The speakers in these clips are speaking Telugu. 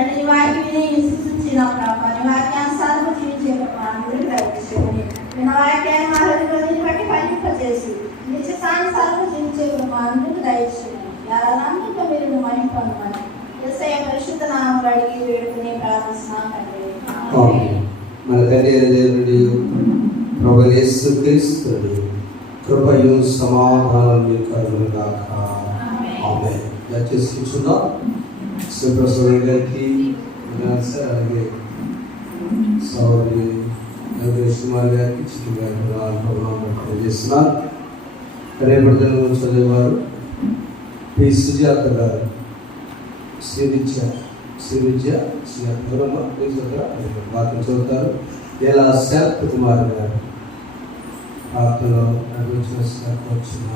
తండ్రి వాక్యాన్ని విశ్వసించిన ప్రభావ వాక్యానుసారం జీవించే అందరికీ దయచేయండి. విన్న వాక్యాన్ని మా హృదయాన్ని బట్టి ఫలింపజేసి నిత్యసానుసారం జీవించే అందరికీ దయచేయండి. ఎలా నమ్మకం మీరు మహిమ పొందమని యేసయ్య పరిశుద్ధ నామములో అడిగి వేడుకుని ప్రార్థిస్తున్నాం తండ్రి. మన తండ్రి దేవుడు ప్రభువు యేసుక్రీస్తు కృపయు సమాధానం మీకు కలుగుగాక. ఆమేన్. దయచేసి కూర్చుందాం. సుప్రసన్న గారికి అలాగే సౌదరి కుమార్ గారికి చిట్టి గారికి చేస్తున్నారు. రేపటి దినం చదివేవారు పి సుజాత గారు, శ్రీవిద్య వాక్యం చదువుతారు. ఇలా శాంత్ కుమార్ గారు వార్తలో నడిపించిన వచ్చిన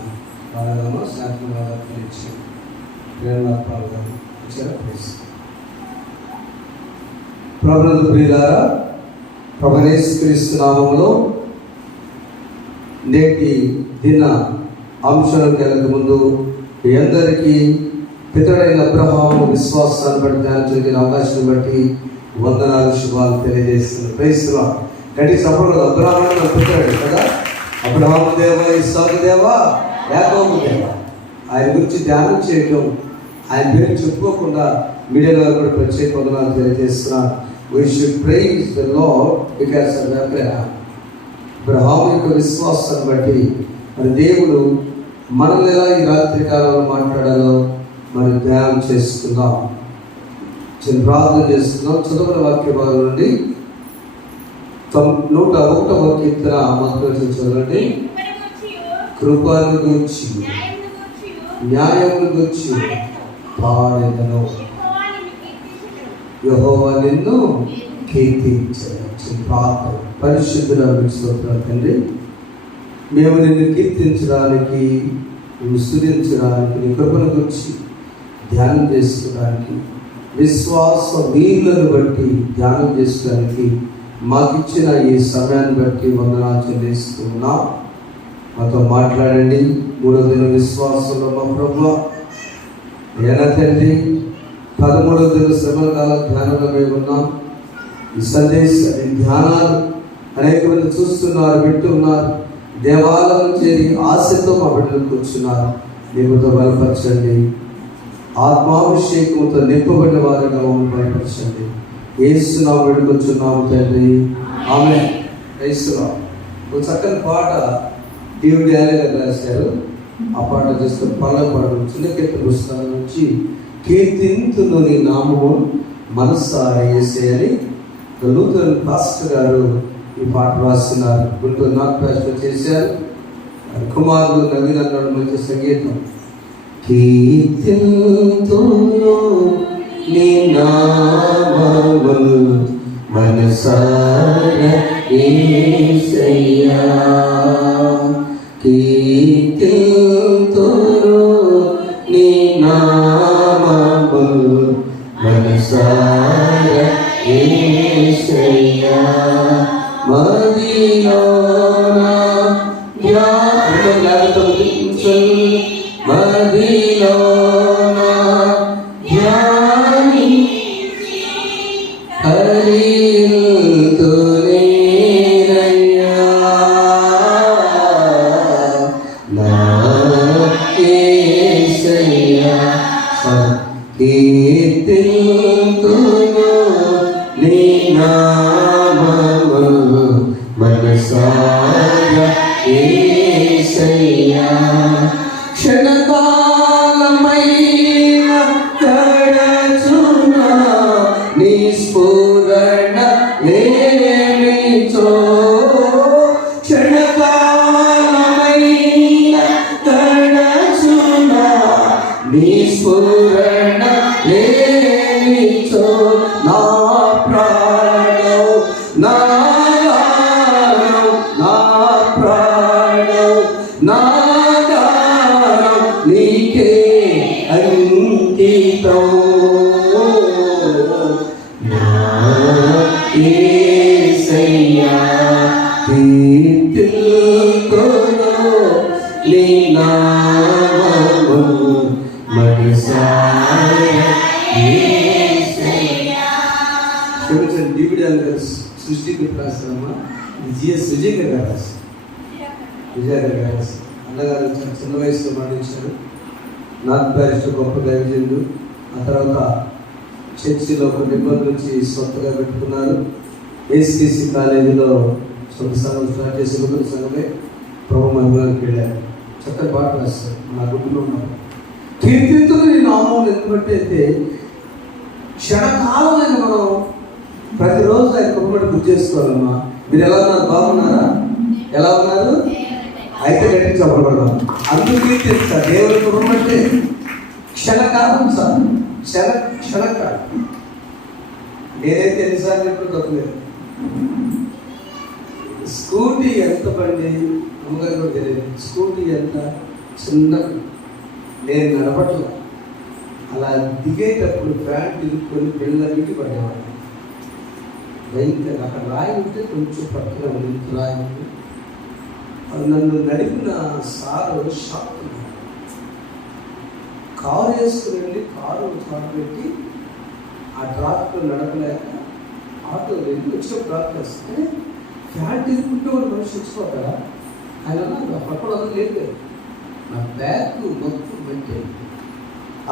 వాళ్ళ శాంత్ కుమార్ గారికి ఇచ్చి ప్రేరణాత్మలు గారు ఇచ్చారు. ప్రభునందు ప్రియులారా, ప్రభువైన యేసుక్రీస్తు నామములో నేటి దిన అంశాలకు వెళ్ళక ముందు మీ అందరికీ పితడైన అబ్రహాము విశ్వాసాన్ని బట్టి ధ్యానం జరిగిన అవకాశం బట్టి వందనాలు శుభాలు తెలియజేస్తున్నారు. Praise Lord. గట్టి చెప్పకూడదు. అబ్రహాము పితడు కదా, అబ్రహాము దేవ, ఇస్సాకు దేవ, యాకోబు దేవ. ఆయన గురించి ధ్యానం చేయటం, ఆయన పేరు చెప్పుకోకుండా మీడియాలో కూడా ప్రత్యేక వందనాలు తెలియజేస్తున్నారు. We should praise the Lord because of Abraham. Abraham యొక్క విశ్వాసాన్ని బట్టి మరి దేవుడు మనల్ని ఎలా ఈ రాత్రి కాలంలో మాట్లాడాలో మరి ధ్యానం చేసుకుందాం, చిన్న ప్రార్థన చేసుకుందాం. చదువుల వాక్య భాగం నుండి 101వ కీర్తన మొదటి చదవండి. కృపను గురించి న్యాయమును గురించి పాడెదను, యెహోవా నిన్ను కీర్తించెను. పరిశుద్ధుల స్తోత్రాలు తండ్రి. మేము నిన్ను కీర్తించడానికి, నిన్ను స్తుతించడానికి, నీ కృపను గురించి ధ్యానం చేసుకోవడానికి, విశ్వాస వీరులను బట్టి ధ్యానం చేసుకోవడానికి మాకిచ్చిన ఈ సమయాన్ని బట్టి వందనాలు చెల్లిస్తున్నాం. మాతో మాట్లాడండి. 3వ దిన విశ్వాసంలో మా ప్రభువా ఏనా తండ్రి, 13వ దిన శ్రమల కాలం ధ్యానంలో మేము ఉన్నాం. ఈ సందేశాలు, ధ్యానాలు అనేక మంది చూస్తున్నారు, వింటున్నారు. దేవాలయం చేరి ఆశతో మా బిడ్డలు కూర్చున్నారు. నీకుతో బలపరచండి. ఆత్మాభిషేకంతో నింపబడిన వారిగా మమ్మల్ని బలపరచండి. యేసు నామములో వేడుకొంచున్నాము తండ్రి. ఆమేన్. యేసునామం. ఒక చక్కని పాట టీవీ గారు రాశారు. ఆ పాట చేస్తే పల్లెపాడు చిన్న కీర్తన పుస్తకాల నుంచి కీర్తింతును నీ నామము మనసారా యేసయ్యని లూథరన్ పాస్టర్ గారు ఈ పాట రాస్తున్నారు. గుంటూరు నార్త్ పాస్టర్ చేశారు. కుమారుడు నవీన్ అన్నాడు మంచి సంగీతం. కీర్తింతును నీ నామము మనసారా యేసయ్యా, కీర్తింతును నీ నామము మనసారా యేసయ్యా, మదిలోన ధ్యానించు, మదిలోన ధ్యానించి హరితునేనయ్యా, నా యేసయ్యా, కీర్తింతును నీ నామము మనసారా యేసయ్యా, క్షణకాలమై విజయాలు గారు సృష్టికి రాస్తారమ్మా, ఇది జిఎస్ విజయ్ గారు రాస్తారు, విజయ్ గారు రాస్తారు. అన్నగారు చిన్న వయసులో మరణించారు. నార్త్ బ్యారిస్టర్ గొప్ప దైవజనుడు. ఆ తర్వాత చర్చిలో ఒక నిబంధన నుంచి స్వంతగా పెట్టుకున్నారు. ఏసీసీ కాలేజీలో సొంత సంఘం స్టార్ట్ చేసి నూతన సంఘమే ప్రభు మహిమలోకి వెళ్ళారు. చక్కని పాట రాస్తారు. నా గుడ్డులో ఉన్నారు. కీర్తింతులు నీ నామం ఎందుకంటే అయితే క్షణకాలమైన మనం ప్రతిరోజు ఆయన కృపబడి గుర్తు చేసుకోవాలమ్మా. మీరు ఎలా ఉన్నారు? బాగున్నారా? ఎలా ఉన్నారు? అయితే గట్టి చెప్పబడదాం. అందుకు కీర్తిస్తారు. దేవుని కృపబట్టే క్షణకాలం సార్, క్షణకాలం. నేనైతే ఎన్నిసార్లు ఎప్పుడు తప్పలేదు. స్కూటీ ఎంత బండి అమ్మగారు కూడా తెలియదు. స్కూటీ ఎంత చిన్న, నేను నడపట్ల. అలా దిగేటప్పుడు ఫ్యాన్ తిరుగుకొని పిల్లలకి పడేవాడు. భయంకర అక్కడ రాయి ఉంటే కొంచెం పక్కన ఉంది రాయి. నన్ను నడిపిన సారు షాక్. కారు వేసుకుని వెళ్ళి కారు పెట్టి ఆ ట్రాఫిక్లో నడపలేక ఆటో వెళ్ళి వచ్చిన ట్రాఫిక్ వస్తే ఫ్యాన్ తిరుగుకుంటే ఒక మనిషి వచ్చిపోతారా? ఆయన పక్కన అందరూ లేదు. నా బ్యాగ్ మొత్తం పెట్టాను.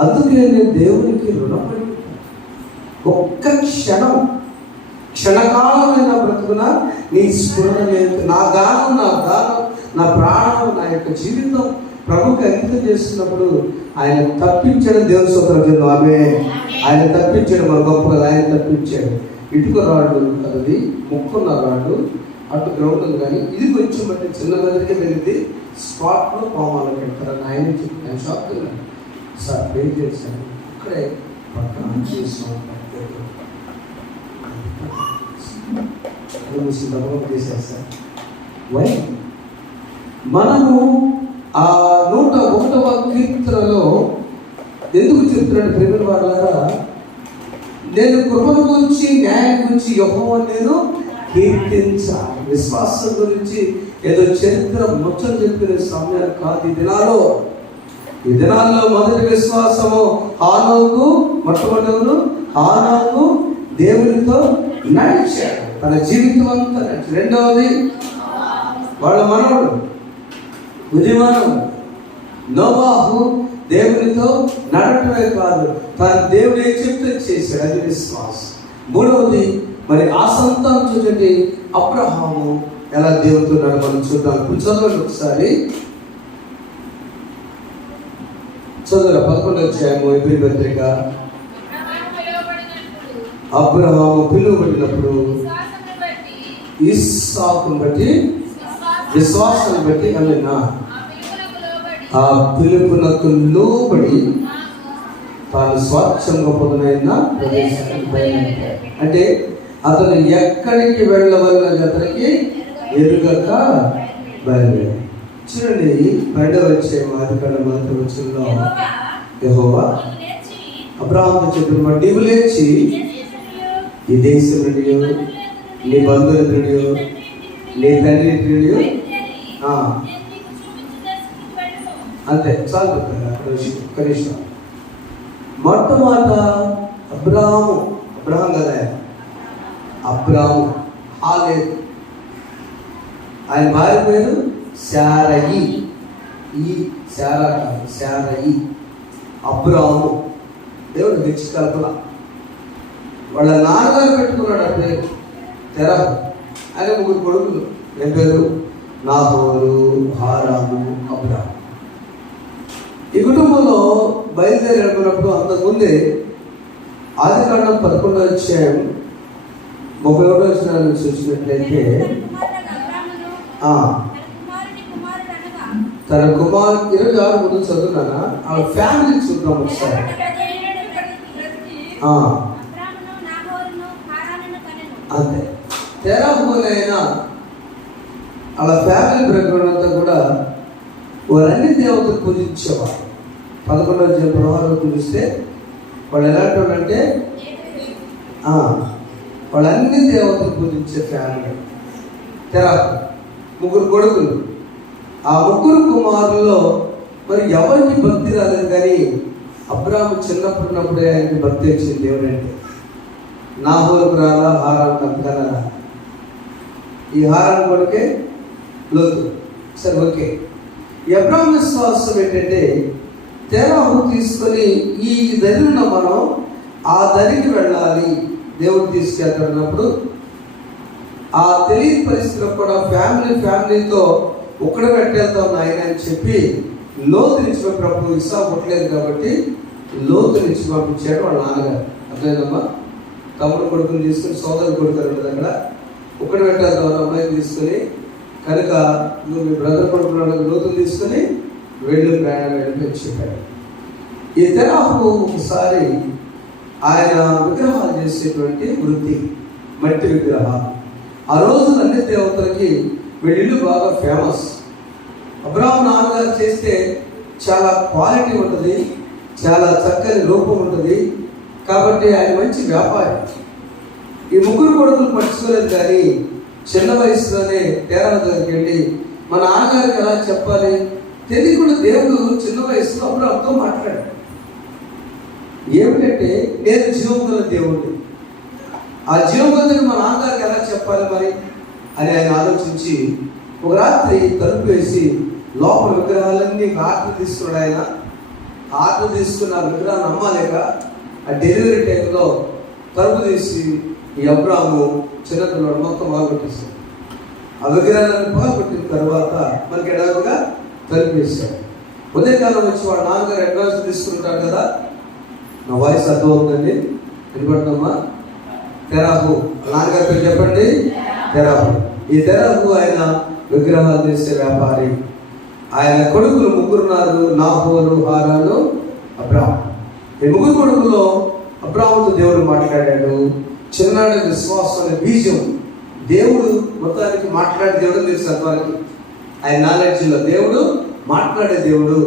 అందుకే నేను దేవునికి రుణపడి ఒక్క క్షణకాలమైన బ్రతుకున నీ స్ఫురణ లేదు. నా గానం, నా ప్రాణం, నా యొక్క జీవితం ప్రభుకి అంకితం చేస్తున్నప్పుడు ఆయన తప్పించడం దేవుని స్తోత్రం. ఆమె ఆయన తప్పించాడు. మన గొప్ప కదా, ఆయన తప్పించాడు. ఇటుక రాళ్ళు అది ముక్కున్న రాళ్ళు అటు గ్రౌండ్ ఉంది, కానీ ఇది కొంచెం బట్టి చిన్న మందికే వెళ్ళింది. స్పాట్లో పామాలు పెడతారని ఆయన చెప్పి ఆయన షాక్ వెళ్ళాను. సార్ పే చేశాను. ఇక్కడే పక్కన చేసాం చేసేస్తారు. వై మనము ఆ 101వ కీర్తనలో ఎందుకు చెప్తున్నాడు ప్రేమిల వారులారా? నేను కృపను గురించి, న్యాయం గురించి యెహోవాను నేను కీర్తించాలి. విశ్వాసం గురించి ఏదో చరిత్ర ముచ్చట చెప్పిన సమయం కాదు. ఈ దినాల్లో మొదటి విశ్వాసము హానోకు, మొట్టమొదటి హానోకు దేవునితో నడిచాడు. తన జీవితం అంతా నడిచాడు. రెండవది వాళ్ళ మనవడు ఉదిమానం నోవాహు దేవునితో నడటమే కాదు, తన దేవుడు ఏం చెప్తే చేశాడు. అది విశ్వాసం. మూడవది మరి ఆ సంతానం చూడండి, అబ్రహాము ఎలా దేవునితో మనం చూద్దాం. ఇప్పుడు చదవండి ఒకసారి. చదువు 11వ అధ్యాయము ఎబ్రీ పత్రిక. అబ్రహాము పిలువబడినప్పుడు ఇస్సాకును బట్టి విశ్వాసాన్ని బట్టి అన్నా ఆ పిలుపునకు లోబడి తాను స్వాచ్ఛంగా పొందిన ప్రదేశానికి బయలుదేరాడు. అంటే అతను ఎక్కడికి వెళ్ళవలన అతనికి ఎరుగక బయలుదేరాడు. చూడండి 12వ అధ్యాయం 1వ వచనంలో యెహోవా అబ్రహాముతో చెప్పిన, నీవు లేచి ఈ దేశం నుండి, నీ బంధువుల నుండి, నీ తండ్రి నుండి, అంతే చాలు. కనీసం మొట్టమొదట అబ్రహాము కదా, అబ్రాము హాలేదు. ఆయన భార్య పేరు శారయి. ఈ శారయి అబ్రాము. దేవుడు హెచ్చు కల్పన. వాళ్ళ నాన్నగారు పెట్టుకున్నాడు ఆ పేరు తెరహు. ఆయన 3 కొడుకులు. ఏం పేరు? నాహోరు, హారాము, అబ్రాము. ఈ కుటుంబంలో బయలుదేరినప్పుడు అంతకుముందే ఆదికాండం 11వ అధ్యాయం 31వ వచనం నుంచి చూసినట్లయితే తన కుమారుడు 26 ముందు చదువున్నానా ఆ ఫ్యామిలీ చూద్దాం ఒకసారి. అంతే తెరహునైనా అలా ఫ్యామిలీ బ్యాక్గ్రౌండ్ అంతా కూడా వారన్ని దేవతలు పూజించేవారు. 11వ అధ్యాయం ప్రవాహంలో చూస్తే వాళ్ళు ఎలాంటి వాళ్ళంటే వాళ్ళన్ని దేవతలు పూజించే ఫ్యామిలీ. తెరహు 3 కొడుకులు. ఆ 3 కుమారుల్లో మరి ఎవరికి భక్తి రాలేదు, కానీ అబ్రాహాము చిన్నప్పుడున్నప్పుడే ఆయనకి భక్తి వచ్చింది దేవుడు అంటే. నాహోరుకు రాలా, హారానికి అంతకన్నా రాలా. ఈ హారాన్ని కొడుకే లోతు. సరే, ఓకే. అబ్రాహాం విశ్వాసం ఏంటంటే తెరాహు తీసుకొని ఈ దరిన మనం ఆ దరికి వెళ్ళాలి, దేవుడు తీసుకెళ్తున్నప్పుడు ఆ తెలియని పరిస్థితిలో కూడా ఫ్యామిలీతో ఒక్కడ పెట్టేద్దాం ఆయన అని చెప్పి లోతునిచ్చిన ప్రభు ఇస్సా పుట్టలేదు కాబట్టి లోతునిచ్చి పంపించాడు వాళ్ళ నాన్నగారు. అర్థమైందమ్మా? తమ్ముడు కొడుకుని తీసుకుని సోదరు కొడుకు అక్కడ ఒక్కడ పెట్టేద్దాం అమ్మాయిని తీసుకుని, కనుక నువ్వు మీ బ్రదర్ కొడుకున్న లోతుని తీసుకుని వెళ్ళి ప్రయాణం వెళ్ళి చెప్పాడు. ఈ తెరాహు ఒకసారి ఆయన విగ్రహాలు చేసేటువంటి వృత్తి, మట్టి విగ్రహాలు. ఆ రోజు అన్ని దేవతలకి వీళ్ళిల్లు బాగా ఫేమస్. అబ్రాహాం నాన్నగారు చేస్తే చాలా క్వాలిటీ ఉంటుంది, చాలా చక్కని రూపం ఉంటుంది, కాబట్టి ఆయన మంచి వ్యాపారి. ఈ ముగ్గురు కొడుకులు పట్టుకోలేదు, కానీ చిన్న వయసులోనే తేరాల దగ్గరికి వెళ్ళి మా నాన్నగారికి ఎలా చెప్పాలి తెలియకుండా దేవుడు చిన్న వయసులో అబ్రాహాంతో మాట్లాడాడు. ఏమిటంటే నేను జీవముగల దేవుడిని, ఆ జీవముగలని మా నాన్నగారికి ఎలా చెప్పాలి మరి అని ఆయన ఆలోచించి ఒక రాత్రి తలుపు వేసి లోపల విగ్రహాలన్నీ ఆర్డర్ తీసుకున్నాడు. ఆయన ఆర్డర్ తీసుకున్న విగ్రహాన్ని అమ్మాలేక ఆ డెలివరీ టైంలో తలుపు తీసి ఈ అబ్రాహాము చిన్నపిల్లడు మొత్తం బాగుపెట్టేశాడు. ఆ విగ్రహాలను బాగుపెట్టిన తర్వాత మనకి ఎడారుగా తలుపు వేశాడు. ఉదయకాలం వచ్చి వాళ్ళ నాన్నగారు అడ్వాన్స్ తీసుకుంటారు కదా. నా వాయిస్ అర్థమవుతుందండి? వినపడుతుందమ్మా? తెరాహు నాన్నగారి పేరు చెప్పండి. తెరాహు. ఈ తెరాహు ఆయన విగ్రహాలు చేసే వ్యాపారి. ఆయన కొడుకులు ముగ్గురున్నారు, నాహోరు, హారాను, అబ్రాహాం. ఈ ముగ్గురు కొడుకులో అబ్రాహాముతో దేవుడు మాట్లాడాడు. చిన్ననాటి విశ్వాసం అనే బీజం దేవుడు మొత్తానికి మాట్లాడే దేవుడు తెలుసు అర్థానికి. ఆయన నాలెడ్జ్లో దేవుడు మాట్లాడే దేవుడు.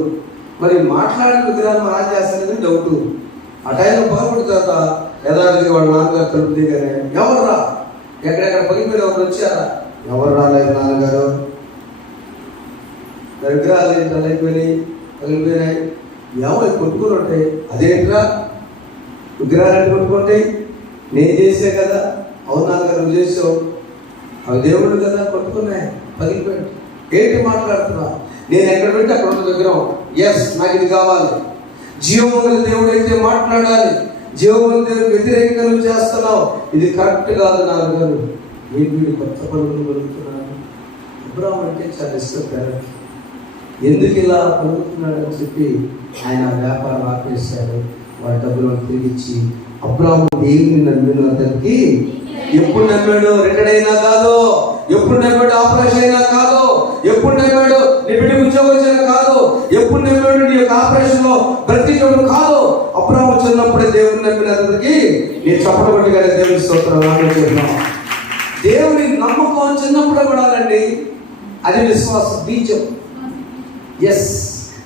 మరి మాట్లాడే విగ్రహాలు మనం చేస్తానని డౌట్. ఆ టైంలో బాగుపడిన తర్వాత యథార్థంగా వాళ్ళ నాన్నగారు తలుపు దిగానే ఎవర్రా, ఎక్కడెక్కడ పగిలిపోయిన ఎవరు వచ్చారా? ఎవరు రాలేదు నాన్నగారు. విగ్రహాలు అయిపోయినాయి, పగిలిపోయినాయి, ఎవరు కొట్టుకుని ఉంటాయి. అదేంట్రా విగ్రహాలు కొట్టుకుంటాయి? నేను చేసే కదా. అవును నాన్నగారు నువ్వు చేసావు, అవి దేవుడు కదా, కొట్టుకున్నాయి, పగిలిపోయాడు. ఏంటి మాట్లాడుతున్నా? నేను ఎక్కడ పెట్టి అక్కడ ఉన్న విగ్రహం. ఎస్, నాకు ఇది కావాలి. జీవముగల దేవుడు అయితే మాట్లాడాలి. జీవముగల దేవుడు వ్యతిరేకంగా నువ్వు చేస్తున్నావు, ఇది కరెక్ట్ కాదు నాన్నగారు. వీడు కొత్త పనులు పలుకుతున్నాడు. అబ్రాహాం అంటే చాలా ఇష్టం. ఎందుకు ఇలా పలుకుతున్నాడు అని చెప్పి ఆయన వ్యాపారం ఆపేశాడు. వాళ్ళ డబ్బులు తిరిగి ఇచ్చి అబ్రాహాము దేవుని నమ్మిన అతనికి ఎప్పుడు నమ్మాడు? రిటర్న్ అయినా కాదు, ఎప్పుడు నమ్మాడు? ఆపరేషన్ అయినా కాదు, ఎప్పుడు నమ్మాడు? నీ బిడ్డకు ఉద్యోగం వచ్చినా కాదు, ఎప్పుడు నమ్మాడు? నీ యొక్క ఆపరేషన్ లో బ్రతికడం కాదు. అబ్రాహాము చిన్నప్పుడే దేవుని నమ్మిన అతనికి నీ చప్పట కొట్టిగానే దేవుని స్తోత్రం చెప్తున్నాం. దేవుని నమ్మకం చిన్నప్పుడే పడాలండి. అది విశ్వాస బీజం. Yes,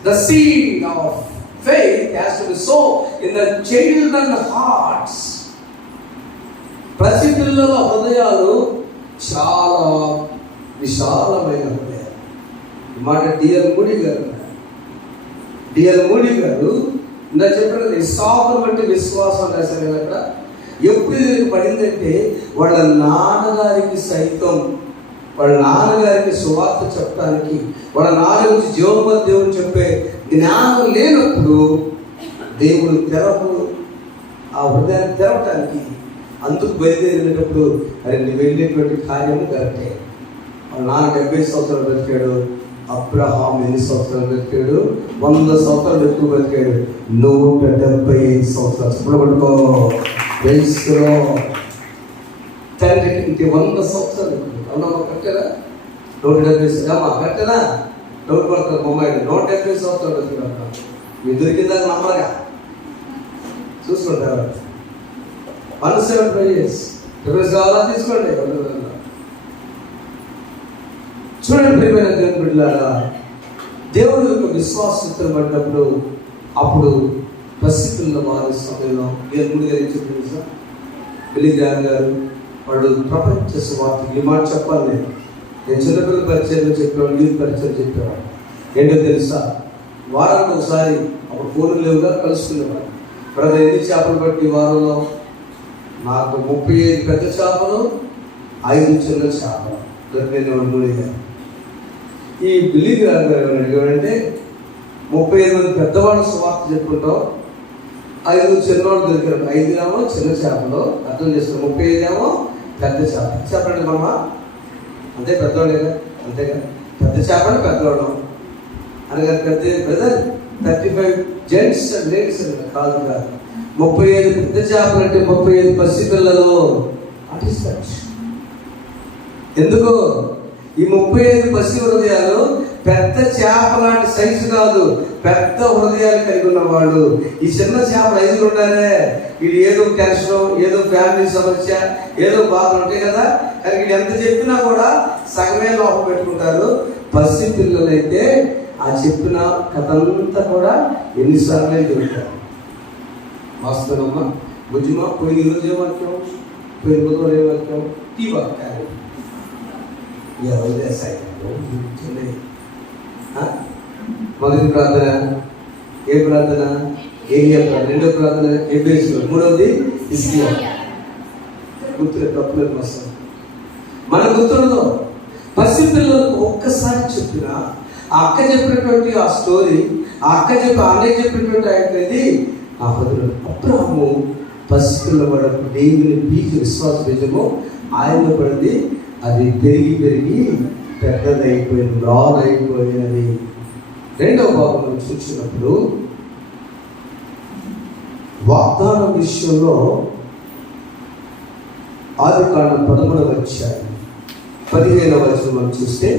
the seed of faith has to be sown in the children hearts. ప్రతి పిల్లల హృదయాలు చాలా విశాలమైన హృదయాలు. మాట డియర్ మూడీ గారు ఇందా చెప్పారు కదా, ఇస్సాకును బట్టి విశ్వాసం రాశారు అక్కడ. ఎప్పుడు ఇది పడిందంటే వాళ్ళ నాన్నగారికి సైతం, వాళ్ళ నాన్నగారికి సువార్త చెప్పడానికి, వాళ్ళ నాన్నగారికి జీవోపద దేవుడు చెప్పే జ్ఞానం లేనప్పుడు దేవుడు ఆ హృదయాన్ని తెరవటానికి అందుకు బయలుదేరినప్పుడు అది నువ్వు వెళ్ళేటువంటి కార్యము కరెక్టే. వాళ్ళ నాన్న 70 సంవత్సరాలు బతికాడు. అబ్రహాం ఎన్ని సంవత్సరాలు బతికాడు? 100 సంవత్సరాలు ఎక్కువ బతికాడు. 175 సంవత్సరాలు. ఇప్పుడు పట్టుకో వయసులో తండ్రికి ఇంటి 100 సంవత్సరాలు. అవునమ్మా, కరెక్టేనా? 170 అమ్మా, కరెక్టేనా? డౌట్ పడుతుంది బొమ్మాయి. 170 సంవత్సరాలు బతికాడు. మీరు దొరికిందాక నమ్మరుగా చూసుకుంటారు. 175 years కావాలా తీసుకోండి. చూడండి ప్రియమైన దేవుని బిడ్డలారా, దేవుడు యొక్క విశ్వాసతను పడినప్పుడు అప్పుడు పసిపిల్లల వారి సమయంలో దేవుడు గారు ఏం చెప్పారు సార్? బిలిగ్రామ్ గారు వాడు ప్రపంచ సువార్త ఈ మాట చెప్పాలి. నేను చిన్నపిల్లల పరిచయం చెప్పేవాడు, యూత్ పరిచయం చెప్పేవాడు. ఏంటో తెలుసా? వారానికి ఒకసారి అప్పుడు ఫోన్లు లేవుగా కలుసుకునేవాడు. బ్రదర్ ఎన్ని చేపలు పట్టి వారంలో నాకు 35 పెద్ద చేపలు 5 చిన్న చేపలు దొరికిన మూడిగా. ఈ బిల్లి గారు అడిగాడంటే 35 మంది పెద్దవాళ్ళు సువార్త చెప్పుకుంటాం, 5 చిన్నవాళ్ళు దొరికారు. 5 ఏమో చిన్న చేపలు, అర్థం చేస్తాం. 35 ఏమో పెద్ద చేప. చెప్పండి మనమా, అంతే పెద్దవాళ్ళేగా, అంతేగా. పెద్ద చేపలు పెద్దవాడు అనగా పెద్ద బ్రదర్ 35 జెంట్స్ అండ్ లేడీస్ కాదు కాదు. 35 పెద్ద చేపలు అంటే 35 పసిపిల్లలు. అటిస్తాడు. ఎందుకు ఈ 35 పసి హృదయాలు పెద్ద చేప లాంటి సైజు కాదు, పెద్ద హృదయాలు కలిగి ఉన్నవాళ్ళు. ఈ చిన్న చేపలు 5 ఉన్నారే, వీడు ఏదో టెన్షన్, ఏదో ఫ్యామిలీ సమస్య, ఏదో బాధలు ఉంటాయి కదా. కానీ వీడు ఎంత చెప్పినా కూడా సగమే లోపల పెట్టుకుంటారు. పసి పిల్లలైతే ఆ చెప్పిన కథ అంతా కూడా ఎన్నిసార్లు దొరుకుతారు. వాస్తవమ్మా బుజ్జిమా పోయిన ఈరోజు ఏమర్థం, పోయిన బుధవారం ఏమర్థం, టీ బాగా మొదటి ప్రార్థన ఏ ప్రార్థన? ఏలియా ప్రార్థన. రెండో ప్రార్థన ఎబేసు. మూడవది హిజ్కియా. గుర్తులేదు, తప్పులేదు మస్తు మన గుర్తులలో. పసిపిల్లలకు ఒక్కసారి చెప్పిన ఆ అక్క చెప్పినటువంటి ఆ స్టోరీ, ఆ అక్క చెప్పి అన్నయ్య చెప్పినటువంటి అనేది ఆ హృదయంలో. అబ్రాహాము పసిపిల్లవాడకు దేవుని బీజ విశ్వాస బీజము ఆయనలో పడింది. అది పెరిగి పెరిగి పెద్దదైపోయింది, రాదైపోయినది. రెండవ భాగంలో చూసినప్పుడు వాగ్దానం విషయంలో ఆదికాండం 13వ అధ్యాయం 15వ వచనం మనం చూస్తే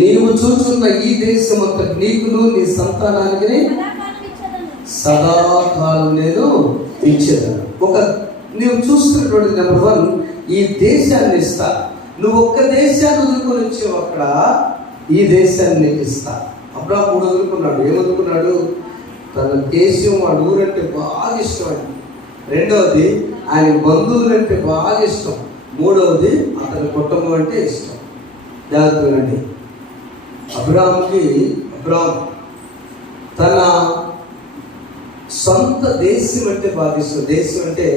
నీవు చూస్తున్న ఈ దేశమంతా నీకును నీ సంతానానికి సదాకాలం నేను ఇచ్చేదాను. నీవు చూస్తున్నటువంటి నెంబర్ 1 ఈ దేశాన్ని ఇస్తా. నువ్వు ఒక్క దేశాన్ని వదులుకొని వచ్చావు, అక్కడ ఈ దేశాన్ని నీకు ఇస్తా. అబ్రాహాము 3 వదులుకున్నాడు. ఏమనుకున్నాడు? తన దేశం, వాడు ఊరంటే బాగా ఇష్టం అండి. రెండవది ఆయన బంధువులంటే బాగా ఇష్టం. మూడవది అతని కుటుంబం అంటే ఇష్టం. జాగ్రత్తగా అబ్రాహాము తన సొంత దేశం అంటే బాగా ఇష్టం. దేశం అంటే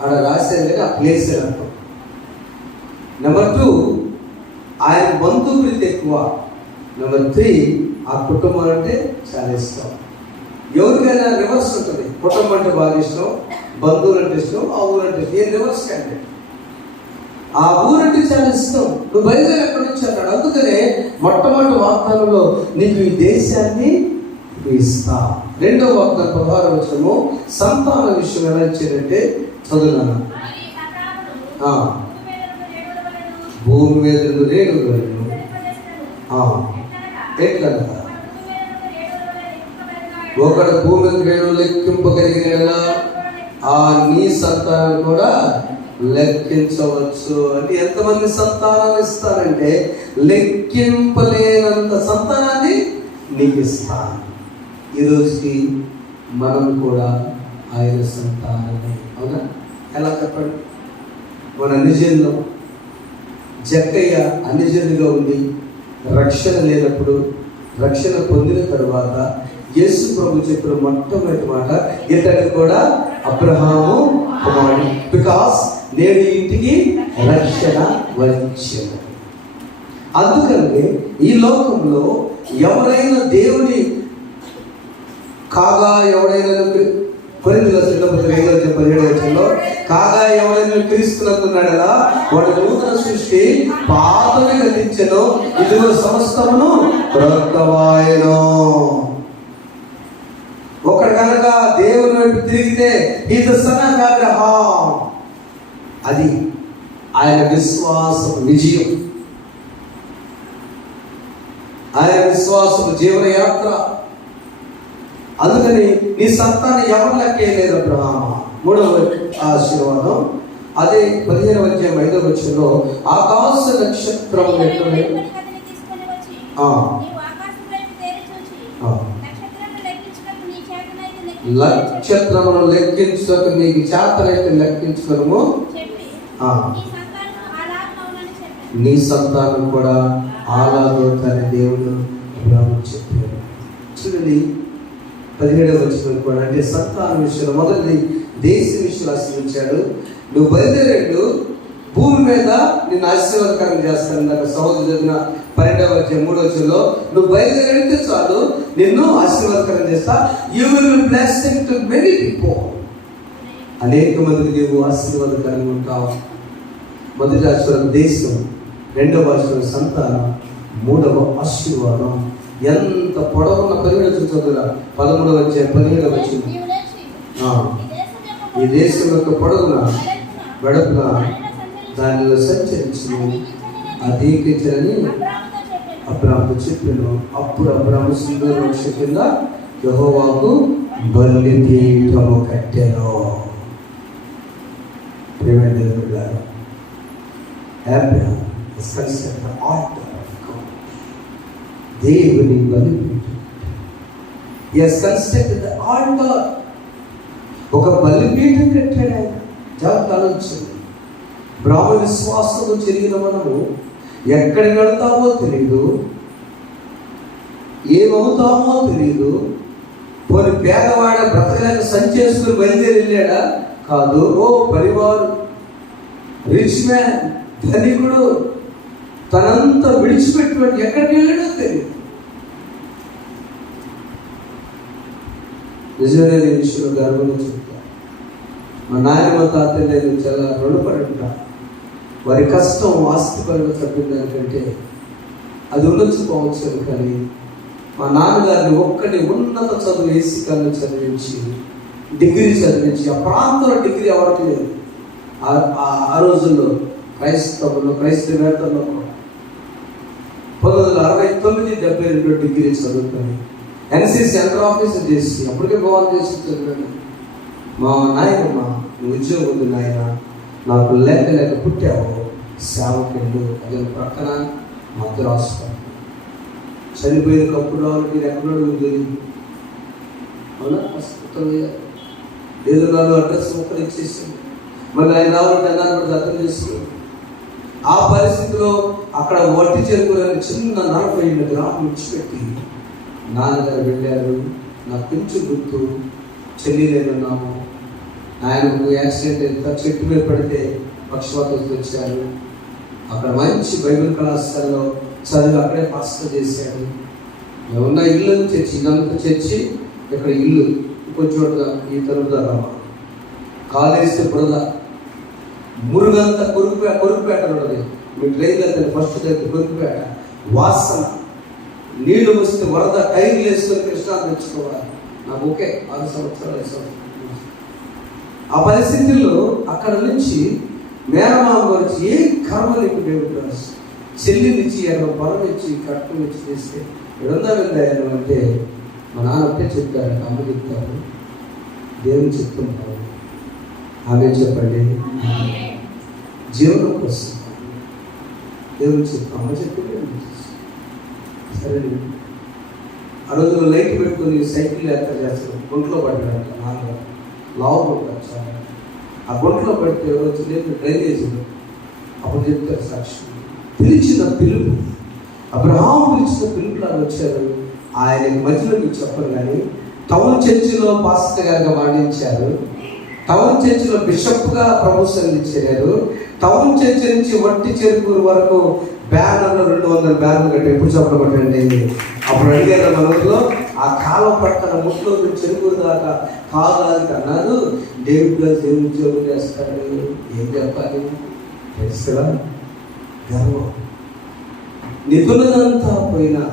ఆడ రాసేది కానీ ఆ ప్లేస్ అని అర్థం. నెంబర్ 2 ఆయన బంధువులకి ఎక్కువ. నెంబర్ 3 ఆ కుటుంబం అంటే చాలా ఇష్టం. ఎవరికైనా రివర్స్ ఉంటుంది. కుటుంబం అంటే బాగా ఇష్టం, బంధువులు అంటే ఇష్టం, ఆ ఊరు అంటే ఇష్టం. ఏ రివర్స్ కంటే ఆ ఊరంటే చాలా ఇష్టం. నువ్వు బయలుదేరి ఎక్కడి నుంచి అన్నాడు. అందుకనే మొట్టమొదటి వాగ్దానంలో నీకు ఈ దేశాన్ని ఇస్తా. రెండవ వాగ్దానం 16వ వచనము సంతాన విషయం ఎలా ఇచ్చాడంటే చదువున్నాను. భూమి మీద రేణులు ఎట్లా ఒకడు భూమి రేణులు లెక్కింపగలిగిన ఆ నీ సంతానాన్ని కూడా లెక్కించవచ్చు. అంటే ఎంతమంది సంతానాన్ని ఇస్తారంటే లెక్కింపలేనంత సంతానాన్ని నీకు ఇస్తాను. ఈరోజుకి మనం కూడా ఆయన సంతానమే. అవునా? ఎలా చెప్పండి? మన నిజంలో జక్కయ్య అన్యజనుడిగా ఉండి రక్షణ లేనప్పుడు రక్షణ పొందిన తరువాత యేసు ప్రభు చెప్పిన మొట్టమొదటి మాట ఇతడు కూడా అబ్రహాము కుమారుడు, బికాస్ నేడు ఇంటికి రక్షణ వచ్చాను. అందుకని ఈ లోకంలో ఎవరైనా దేవుని కాగా ఎవడైనా కొరింథీయుల 5:17 వచనంలో కాగా ఎవడైనా క్రీస్తునందున్నాడలా వాడు నూతన సృష్టి, పాతవి గతించెను, ఇదిగో సమస్తమును క్రొత్తవాయెను. ఒకడు కనుక దేవుని వైపు తిరిగితే is the son of Abraham. అది ఆయన విశ్వాసం విజయం, ఆయన విశ్వాసం జీవన యాత్ర. అందుకని నీ సంతానం ఎవరు లెక్కేయలేదు అబ్రహాము. 3వ ఆశీర్వాదం అదే 15వ అధ్యాయం 5వ వచనంలో ఆకాశ నక్షత్రములు నక్షత్రమును లెక్కించుటకు నీకు చేతనైతే లెక్కించుకోము. నీ సంతానం కూడా అలాగో కానీ దేవుడు చెప్పారు. చూడండి, 17వ వచనం కూడా, అంటే సంతాన విషయంలో మొదటిది దేశ విషయంలో ఆశీర్వదించాడు. నువ్వు బయలుదేరాడు, భూమి మీద నిన్ను ఆశీర్వాదకరం చేస్తాను. నాకు సహోదరు చదివిన 12వ అధ్యాయం 3వ వచనంలో, నువ్వు బయలుదేరితే చాలు నిన్ను ఆశీర్వాదకరం చేస్తా. You will be blessing to many people. అనేక మందికి నువ్వు ఆశీర్వాదకరంగా ఉంటావు. మొదటి ఆశీర్వాదం దేశం, రెండవ ఆశీర్వాదం సంతానం, మూడవ ఆశీర్వాదం. ఎంత పొడవున్న 17వ చదువురా, 13వ అధ్యాయం 17వ వచనం. ఈ దేశం యొక్క పొడవున వెడపున దానిలో సంచరించిన అధీకించని అబ్రాముతో చెప్పాను. అప్పుడు అబ్రాము సింధూర వృక్షం కింద యెహోవాకు బలిపీఠము కట్టెను. ప్రియమైన దేవులారా, అబ్రాము construct the altar of God. దేవుని బలిపీఠం. yes construct the altar. ఒక బలిపీఠం కట్టాడు ఆయన. జాగ్రత్త ఆలోచించండి. బ్రాహ్మణ విశ్వాసము చెందిన మనము ఎక్కడికి వెళ్తామో తెలియదు, ఏమవుతామో తెలియదు. పోనీ పేదవాడ బ్రతకలేక సంచేసుకుని బయలుదేరి వెళ్ళాడా? కాదు. ఓ పరివారు, రిచ్ మ్యాన్, ధనికుడు, తనంతా విడిచిపెట్టుబడి ఎక్కడికి వెళ్ళాడో తెలియదు. నిజమే విషయంలో గర్వంగా చెప్తా. మా నాయనమ్మ తాతయ్య నేను చాలా రుణపడి ఉంటా. వారి కష్టం ఆస్తిపరంగా చెప్పిన దానికంటే అది ఉండొచ్చుకోవచ్చు. కానీ మా నాన్నగారిని ఒక్కటి ఉన్నత చదువు ఏసీ కాలేజ్ చదివించి, డిగ్రీ చదివించి, ఆ ప్రాంతంలో డిగ్రీ ఎవరికి లేదు. ఆ రోజుల్లో క్రైస్తవేతల్లో 1969-72 డిగ్రీ చదువుకొని ఎన్సీసీ సెంటర్ ఆఫీసర్ చేసి అప్పటికే గోవాలు చేసి చదివాడు. మా నాయనమ్మ, ఉద్యోగం ఉంది నాయన, నాకు లేక పుట్టావు, సేవకుళ్ళు అదే ప్రక్కన మద్రాసు చనిపోయిన కప్పుడు మీరు ఎక్కడో తెలియదు. అవునా? ఏదో నాలుగు అడ్రస్ మొక్కలు ఇచ్చేసింది. మళ్ళీ ఆయన రావాలంటే అన్నాను కూడా అర్థం చేస్తున్నాడు. ఆ పరిస్థితిలో అక్కడ వట్టి చెరుకులని చిన్న 40 గ్రాములు విడిచిపెట్టి నాన్నగారు వెళ్ళారు. నాకు కొంచెం గుర్తు, చెల్లి లేదన్నాము. ఆయనకు యాక్సిడెంట్ ఎంత చెట్టు మీద పడితే పక్షవాతం వచ్చారు. అక్కడ మంచి బైబిల్ కళాశాలలో చదివి అక్కడే పాస్టర్ చేశాడు. ఉన్న ఇల్లు చర్చి, ఇదంతా చర్చి, ఇక్కడ ఇల్లు కొంచెం ఈ తరుపుదా కాలేస్తే బురద, మురుగంతా కొరుకుపేట ఉన్నది. మీ ట్రైన్ వెళ్తే ఫస్ట్ దగ్గర కొరుకుపేట వాసన, నీళ్లు వస్తే వరద, టైర్లు వేసుకొని కృష్ణా తెచ్చుకోవాలి. నాకు ఓకే 6 సంవత్సరాలు. ఆ పరిస్థితుల్లో అక్కడ నుంచి మేనమామ వచ్చి ఏ కర్మ నీకు దేవుడు చెల్లినిచ్చి పొలం ఇచ్చి కట్టు ఇచ్చి చేస్తే ఎడందా వెళ్ళాను అంటే మా నాన్న అప్పుడే చెప్తారు, అమ్మ చెప్తారు, దేవుని చెప్తుంటారు. ఆమె చెప్పండి, జీవనం కోసం దేవుని చెప్తాం. అమ్మ చెప్తే సరే. ఆ రోజుల్లో లైట్ పెట్టుకొని సైకిల్ యాత్ర చేస్తారు. గుంట్లో పడ్డాడంట నాన్నగారు, లావు ఉంటారు చాలా. ఆ గుంట్లో పడితే వచ్చి లేదు డ్రైనేజీలో. అప్పుడు చెప్తారు సాక్షి, పిలిచిన పిలుపు, అబ్రహాము పిలిచిన పిలుపులాగా వచ్చారు. ఆయన మధ్యలో మీకు చెప్పరు కానీ టౌన్ చర్చిలో పాస్టర్ గారుగా వాడించారు. టౌన్ చర్చిలో బిషప్గా ప్రమోషన్ ఇచ్చారు. టౌన్ చర్చి నుంచి వట్టి చెరుకూరు వరకు బ్యానర్లు 200 బ్యానర్లు కట్టి ఎప్పుడు చెప్పబట్టండి. అప్పుడు అడిగారు మన ఊరిలో, ఆ కాలం పక్కన ముట్లో చెరుకూరు దాకా కాదానికి అన్నారు. డేవిడ్ ప్లస్ ఏం ఉద్యోగం చేస్తాడు, ఏం చెప్పాలి తెలుసురా? గర్వం. నిధులనంతా పోయినా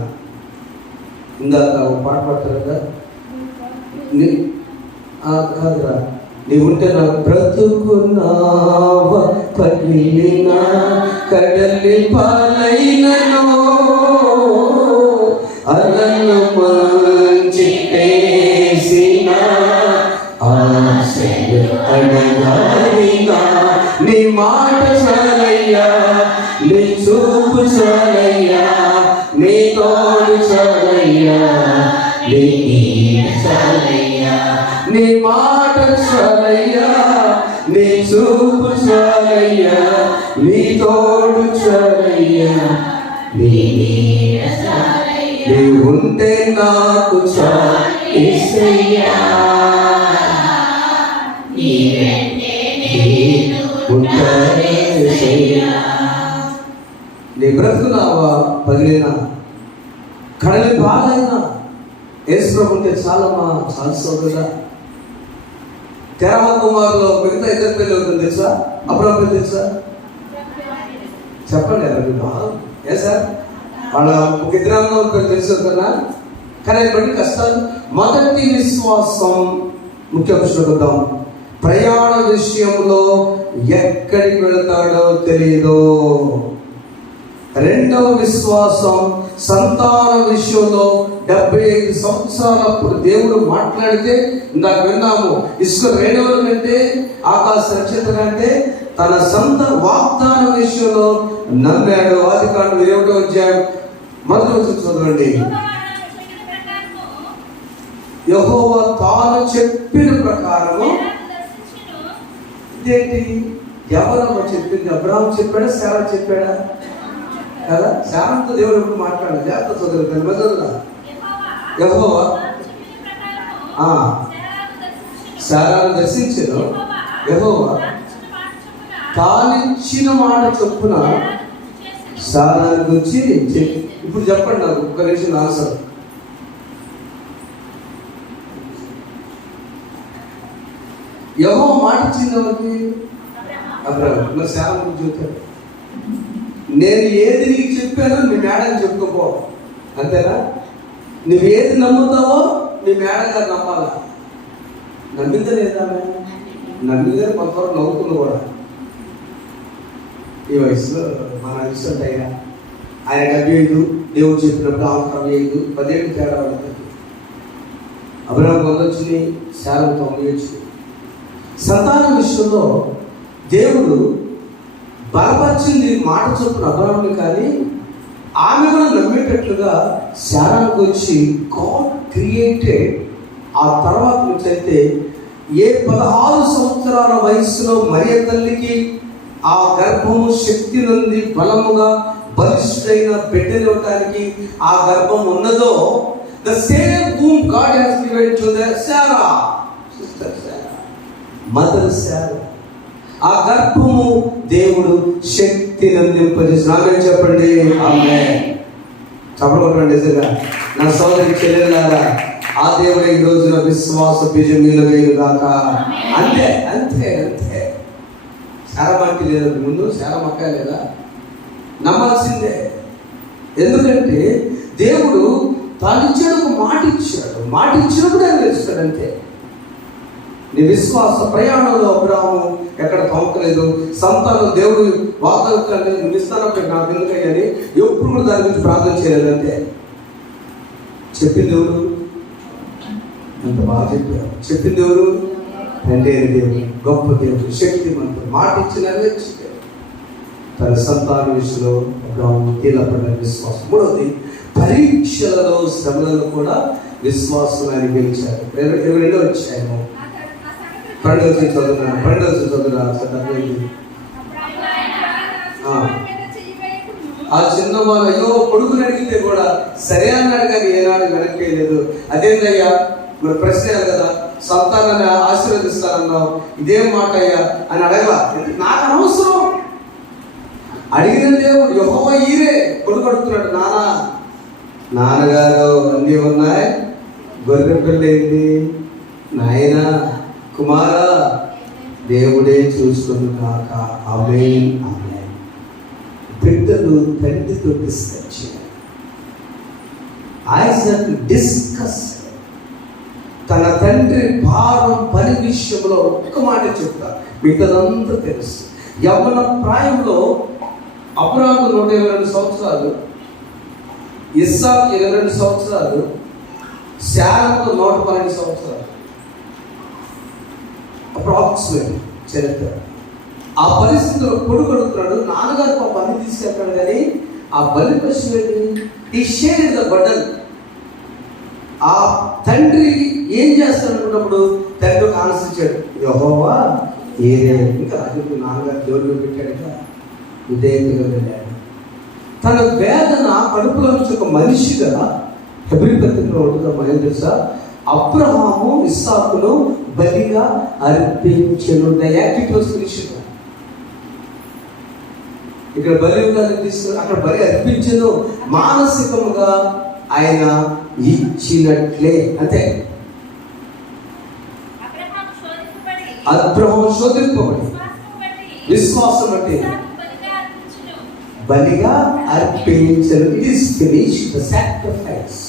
ఇందాక పాట పాడతారు కదా, కాదురా, నీవుంటే నాకు బ్రతుకున్నావ పగిలిన కడలి పాలైనను అలను మంచి వేసిన ఆశలు అడగాలినా నీ మాట చాలయ్యా, నీ చూపు చాలయ్యా, నీ తోడు చాలయ్యా, నీ చాలయ్యా, నీ మాట చాలయ్యా, నీ చూపు చాలయ్యా, నీ తోడు చాలయ్యా, నీ ఉంటే నాకు చాలు. యేసయ్యా నీ వెంటే నేను ఉంటానేసయ్యా. నీ బ్రతుకున్నావా పగిలిన కడలి బాలైనా యేసుప్రభు ఉంటే చాలమ్మా, చాలా సోదరుడా. తెరహ కుమారులో మిగతా ఇద్దరు పేర్లు అవుతుంది తెలుసా? అప్పుడు తెలుసా? చెప్పండి మీరు. ఏ సార్ వాళ్ళ ఒక ఇద్దరు పేరు తెలుసు కదా. కానీ ఆయన బట్టి కష్టాలు. మొదటి విశ్వాసం ముఖ్య పుస్తకం. ప్రయాణ విషయంలో ఎక్కడికి వెళతాడో తెలియదు. రెండవ విశ్వాసం సంతాన విషయంలో 75 సంవత్సరాలప్పుడు దేవుడు మాట్లాడితే ఇందాక విన్నాము, ఇసుక రేణువుల కంటే ఆకాశ నక్షత్రం కంటే తన సొంత వాగ్దాన విషయంలో నమ్మాడు. ఆదికాండం 21వ అధ్యాయం మొదటి వచనం చదవండి. యెహోవా తాను చెప్పిన ప్రకారము. ఇదేంటి? ఎవరమ్మ చెప్పింది? అబ్రాహాము చెప్పాడా, శారా చెప్పాడా? కదా, శారంతో దేవుడు ఎప్పుడు మాట్లాడాలి. జాగ్రత్త చదువుతాను మొదలుగా. యెహోవా శారాను దర్శించను. యెహోవా తానిచ్చిన మాట చొప్పున శారాను గురించి ఇప్పుడు చెప్పండి నాకు ఒక్క నిమిషం ఆన్సర్. యెహోవా మాట ఇచ్చింది ఎవరికి? అబ్రాహాము. మరి శారా గురించి చెప్తాడు. నేను ఏది నీకు చెప్పానో మీ మేడం చెప్పుకోపో, అంతేనా? నువ్వు ఏది నమ్ముతావో మీ మేడం గారు నమ్మాలా. నమ్మిందా లేదా? నమ్మిందని కొంతవరకు నవ్వుతుంది కూడా. ఈ వయసులో మన ఇష్టం అయ్యా ఆయన 75, దేవుడు చెప్పినప్పుడు 65, 10 ఏళ్ళు తేడా పడుతుంది. అబ్రాహాము 100 వచ్చినాయి, శారా 90 వచ్చినాయి. సంతాన విషయంలో దేవుడు బలపరిచింది మాట చొప్పున అబ్రాహాముని, కానీ ఆమె కూడా నమ్మేటట్లుగా శారానికి వచ్చి గాడ్ క్రియేటెడ్. ఆ తర్వాత నుంచి అయితే ఏ 16 సంవత్సరాల వయసులో మరియ తల్లికి ఆ గర్భము శక్తి నుండి బలముగా బలిష్ఠైన బిడ్డనివ్వటానికి ఆ గర్భం ఉన్నదో, the same whom God has given to the Sarah, sister Sarah, mother Sarah. ఆ గర్భము దేవుడు శక్తిని అందింపజేసిన. ఆమేన్ చెప్పండి. ఆమేన్. చెప్పండి నిజంగా నా సోదరి చెల్లెలారా, ఆ దేవుడే ఈ రోజున విశ్వాస బీజం మీలో వేయుగాక. అంతే అంతే అంతే. శారమట్టి లేదా? ముందు శారమక్క లేదా? నమ్మాల్సిందే. ఎందుకంటే దేవుడు తాను ఇచ్చాడు, ఒక మాట ఇచ్చాడు. మాట ఇచ్చినప్పుడు ఆయన తెలుస్తాడు. అంతే. నీ విశ్వాస ప్రయాణంలో అబ్రాహాము ఎక్కడ తొంకలేదు. సంతానం దేవుడు వాగ్దానం నువ్వు ఇస్తానప్పుడు నాకు ఎందుకయ్యని ఎప్పుడు కూడా దాని గురించి ప్రార్థన చేయలేదంటే చెప్పింది ఎవరు? అంత బాగా చెప్పారు. చెప్పింది ఎవరు? అంటే దేవుడు, గొప్ప దేవుడు, శక్తిమంతుడు, మాట ఇచ్చిన నెరవేర్చాడు. తన సంతాన విషయంలో అబ్రాహాము కీలపడ్డ విశ్వాసం. మూడవది, పరీక్షలలో శ్రమలలో కూడా విశ్వాసం ఆయన గెలిచారు. 22వ అధ్యాయము 12వ చదువుతున్నా. ఆ చిన్నవాళ్ళు అయ్యో కొడుకుని అడిగితే కూడా సరే అన్నాడు, కానీ ఏనాడు వెనక్కి లేదు. అదేంటయ్యా మరి ప్రశ్న కదా, సంతానాన్ని ఆశీర్వదిస్తానన్నావు, ఇదేం మాట అయ్యా అని అడగలా. నాకు అనవసరం. అడిగిన దేవుడు యెహోవా ఈరే. కొడుకు అడుగుతున్నాడు, నాన్నగారు అన్నీ ఉన్నాయి, గొర్రె పిల్ల ఏంది నాయనా, కుమారా దేవుడే చూసుకున్నాక. ఆమేన్ ఆమేన్. బిడ్డలు తండ్రితో డిస్కస్ చేయాలి. ఐజాక్ డిస్కస్ తన తండ్రి భారం పని విషయంలో ఒక్క మాట చెప్తా, మిగతాదంతా తెలుసు. యవ్వన ప్రాయంలో అబ్రాహాము 122 సంవత్సరాలు, ఇస్సాకు 22 సంవత్సరాలు, శారాకు 112 సంవత్సరాలు అప్రాక్సిమేట్ చరిత్ర. ఆ పరిస్థితిలో కొడుకు అడుగుతున్నాడు, నాన్నగారు ఆ పని తీసుకెళ్తాడు, కానీ ఆ బలి పశువు ఈ షేర్ ద బర్డన్. ఆ తండ్రి ఏం చేస్తాడనుకున్నప్పుడు తండ్రి ఒక ఆన్సర్ ఇచ్చాడు, యెహోవా ఏరే. ఇంకా రాజు నాన్నగారు జోరులో పెట్టాడుగా, ఉదయంగా వెళ్ళాడు. తన వేదన కడుపులో నుంచి ఒక మనిషిగా హెబ్రీ పత్రికలో ఉంటుందా మనం తెలుసా? అబ్రహాము ఇస్సాకును బలిగా అర్పించెను. The activity was finished. ఇక్కడ బలి తీసుకుని అక్కడ బలి అర్పించెను, మానసికముగా ఆయన ఇచ్చినట్లే. అంతే. అబ్రహాము శోధింపబడి విశ్వాసం బట్టి బలిగా అర్పించను. It is finished, the sacrifice.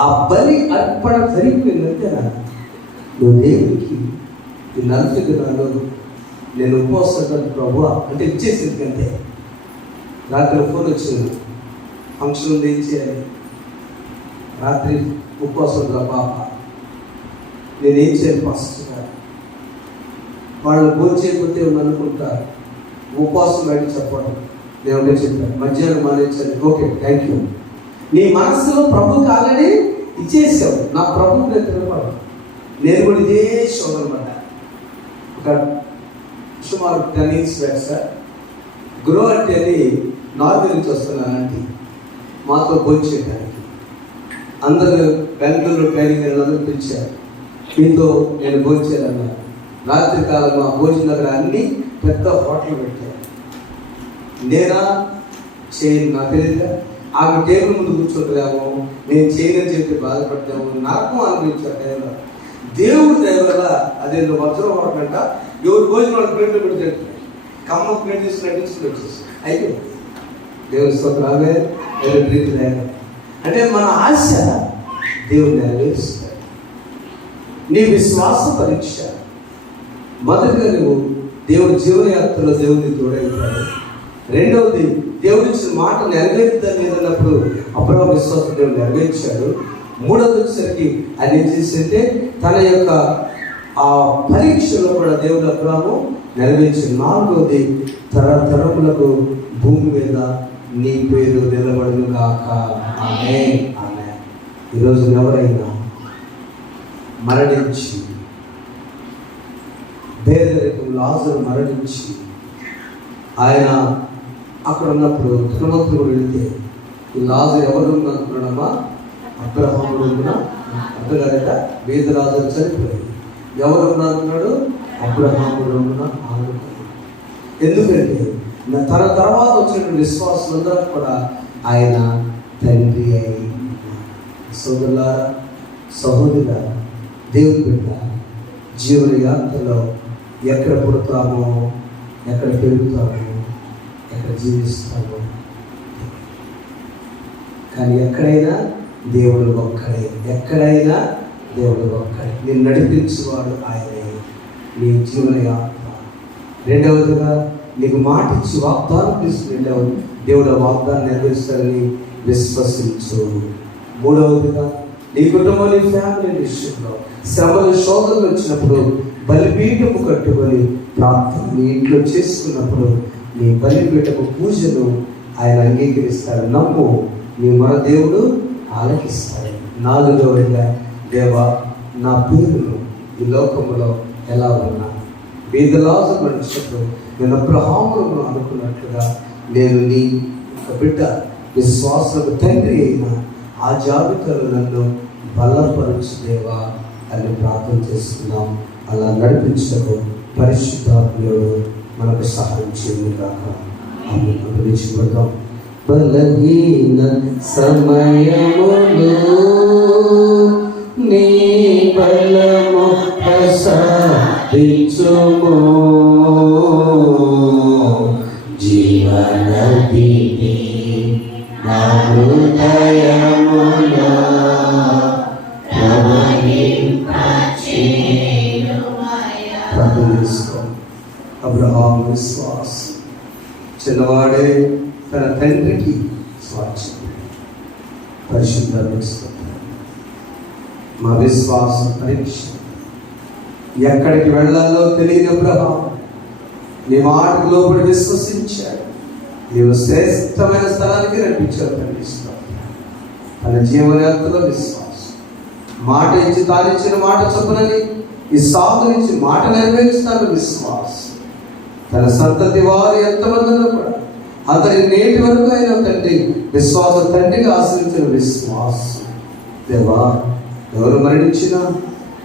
ఆ బలి అర్పణ జరిగిపోయిందంటే నువ్వు దేవుడికి ఈ 40 దినాలు నేను ఉపవాసం ప్రభు అంటే ఇచ్చేసింది. అంతే. రాత్రి ఫోన్ వచ్చింది, ఫంక్షన్ ఉంది, ఏం చేయాలి, రాత్రి ఉపవాసం పాప, నేనేం చేయాలి ఫస్ట్ గారు, వాళ్ళు భోజనం చేయకపోతే అనుకుంటారు ఉపవాసం బయట చెప్పడం. నేను ఒకటే చెప్పాను, మధ్యాహ్నం మానేసాను. Okay, thank you. నీ మనసులో ప్రభుకి ఆల్రెడీ ఇచ్చేసావు. నా ప్రభుకి నేను తినపడు. నేను కూడా ఇదే శోధన అనమాట. ఒక సుమారు 10 years బ్యాక్ సార్, గ్రో అంటే అని నార్వే నుంచి వస్తున్నాను ఆంటీ మాతో భోజనం చేయడానికి. అందరూ బెంగళూరు ట్రైనింగ్ అందరూ పిలిచారు, మీతో నేను భోజనం చేయాలన్నాను. రాత్రి కాలంలో ఆ భోజనం దగ్గర అన్ని పెద్ద హోటల్ పెట్టారు. నేనా చేయను, నాకు తెలియదు. ఆమె టేబుల్ ముందు కూర్చోలేము, నేను చేయనని చెప్పి బాధపడ్డాము, నాకు అనిపించాను టైంలో. దేవుడు దయవల్ల అదేదో వజ్రం వాడకంట ఎవరు భోజనం వాళ్ళ ప్లేట్లో పెడితే కమ్మ ప్లేట్ తీసుకుని నటించుకుని వచ్చేసి అయిపోయింది. దేవుని స్తోత్రాలే ప్రీతి లేదు. అంటే మన ఆశ దేవుడు నెరవేరుస్తాడు. నీ విశ్వాస పరీక్ష. మొదటిగా నువ్వు దేవుడి జీవనయాత్రలో దేవుడిని తోడైతాడు. రెండవది, దేవుడి ఇచ్చిన మాట నెరవేరుద్దని ఏదన్నప్పుడు అబ్రహాము విశ్వాసం దేవుడు నెరవేర్చాడు. మూడవది వచ్చేసరికి ఆయన ఏం చేసింటే తన యొక్క ఆ పరీక్షలో కూడా దేవుడు అబ్రహాము నెరవేర్చాడు. నాలుగవది, తరతరములకు భూమి మీద నీ పేరు నిలబడును కాక. ఆమేన్. ఆమేన్. ఈరోజు ఎవరైనా మరణించి, పేదరికం లాజరు మరణించి ఆయన అక్కడ ఉన్నప్పుడు ధనవంతుడు వెళితే ఈ లాజరు ఎవరు అనుకున్నాడమ్మా? అబ్రహాముడు అంటున్నారట. పేద లాజరు చనిపోయాడు. ఎవరు అనుకున్నాడు? అబ్రహాముడు అనుకున్నాడు. ఎందుకంటే తన తర్వాత వచ్చినటువంటి విశ్వాసులందరూ కూడా ఆయన తండ్రి అయి. సోదరులారా, సహోదరులారా, దేవుని బిడ్డ జీవన యాత్రలో ఎక్కడ పుడతామో, ఎక్కడ పెరుగుతామో, ఎక్కడ జీవిస్తామో, కానీ ఎక్కడైనా దేవుడు ఒక్కడే. ఎక్కడైనా దేవుడు ఒక్కడే. నేను నడిపించేవాడు ఆయనే. నీ జీవన యాత్ర. రెండవదిగా, నీకు మాట ఇచ్చి వాగ్దానం తీసుకునేవాడు దేవుడు వాగ్దానం నెరవేరుస్తాడని విశ్వసించు. మూడవదిగా, నీ కుటుంబం, నీ ఫ్యామిలీ విషయంలో శ్రమలు శోధనలు వచ్చినప్పుడు బలిపీఠము కట్టుకొని ప్రార్థన నీ ఇంట్లో చేసుకున్నప్పుడు నీ బలిపీఠము పూజను ఆయన అంగీకరిస్తాడు. నమ్ము, నీ మన దేవుడు ఆలకిస్తాడు. నాలుగవదిగా, దేవా, నా పేరును ఈ లోకంలో ఎలా ఉన్నా బీదలాజు మనిషితో నేను అబ్రహామును అనుకున్నట్లుగా నేను నీ బిడ్డ విశ్వాసకు తండ్రి అయిన ఆ జాబితాలో నన్ను బలపరచు దేవా అని ప్రార్థన చేస్తున్నాం. అలా నడిపించకు పరిశుద్ధాత్మడు మనకు సహాయం చేయండి కాక. అభిషేకం. బలహీన సమయములో నీ బలము ప్రసాదించుము, జీవనదిని నా హృదయములో ప్రవహింపచేయుమయ్యా. అబ్రహాము విశ్వాసం. చిన్నవాడే తన తండ్రికి స్వాచ్ఛం. పరిశుద్ధాత్మ మా విశ్వాసం పరీక్ష. ఎక్కడికి వెళ్ళాలో తెలియని అబ్రహాము నీ మాటకు లోపలి విశ్వసించాడు. నీవు శ్రేష్టమైన స్థలానికి నడిపించావు. కనిపిస్తావు తన జీవనయాత్రలో విశ్వాసం. మాట ఇచ్చి తానిచ్చిన మాట చొప్పునని ఈ సాగు నుంచి మాట నెరవేర్చుతాను విశ్వాసం. తన సంతతి వారు ఎంతమంది కూడా అతని నేటి వరకు అయిన తండ్రి విశ్వాస తండ్రిగా ఆశ్రయించిన విశ్వాసం. దేవా, ఎవరు మరణించినా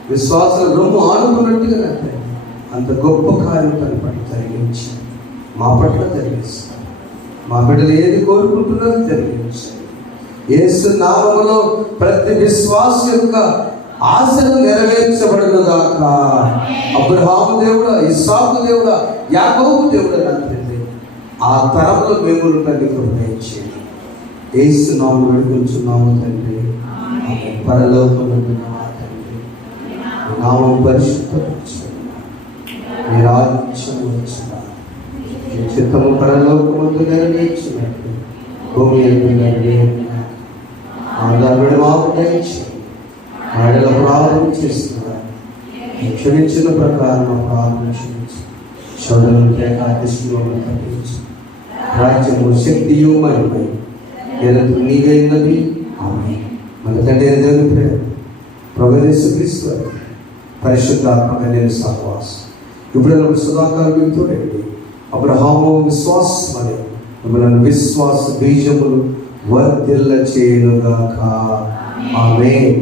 విశ్వాసాల రొమ్ము ఆనుకున్నట్టుగా అంత గొప్ప కార్యం తన పట్ల జరిగించి మా పట్ల జరిగిస్తారు. మా బిడ్డలు ఏది కోరుకుంటున్నారో జరిగించారు. యేసు నామములో ప్రతి విశ్వాస యొక్క ఆశను నెరవేర్చబడును గాక. అబ్రహాము దేవుడా, ఇస్సాకు దేవుడా, యాకోబు దేవుడా నా తండ్రి, ఆ తరంలో మేము తండ్రి కృపయించేయండి. యేసు నామములో వేడుకొంచున్నాము తండ్రి. పరలోకములో మా తండ్రి, మీ నామం పరిశుద్ధపరచండి. మీ రాజ్యం వచ్చునా, మీ చిత్తము పరలోకమందు నెరవేర్చినట్టు భూమి యందు నెరవేరును. ఆధారపడి మాకు దయచేయండి. ఆడల ప్రార్థన చేస్తున్నారు, క్షమించిన ప్రకారం ప్రార్థన క్షమించి శోధనలు ఏకాదశిలో తప్పించి రాజ్యము శక్తియు మహిమై నిరంతరం నీవైనది. ఆమేన్. మన తండ్రి అయిన దేవుని ప్రేమ, ప్రభువైన యేసుక్రీస్తు వారి పరిశుద్ధాత్మ కలిగిన సహవాసం ఇప్పుడు సదాకాలం మీతో రండి. అబ్రహాము విశ్వాసం వలె మిమ్మల్ని విశ్వాస బీజములు వర్ధిల్ల చేయునుగాక. ఆమేన్.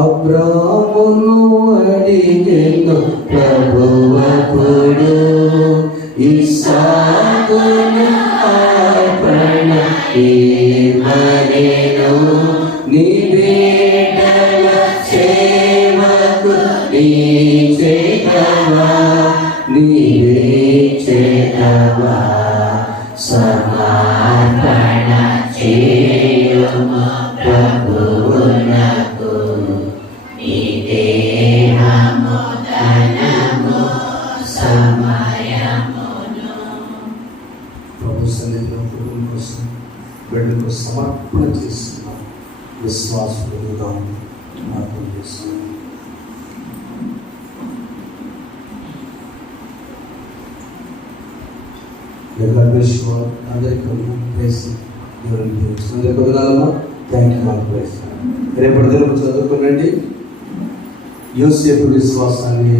అబ్రామును అడిగెను ప్రభువప్పుడు, ఇస్సాకును అర్పణ ఇవ్వనెను. నీ బిడ్డల సేవకు నీచేతవా, నీవే చేతవా, సమర్పణ చేయుము ప్రభువునకు. నీ దేహము ధనము సమయమును ప్రభు సన్నిధిలో కుటుంబం కోసం బిడ్డలకు సమర్పణ చేస్తున్నాం. విశ్వాసంగా ప్రార్థన చేస్తున్నాం. అందరికీ ప్రేసి అందరి పొందాలమ్మా. Thank you. ప్రేసి రేపటి దినం చదువుకోనండి. యోసేపు విశ్వాసాన్ని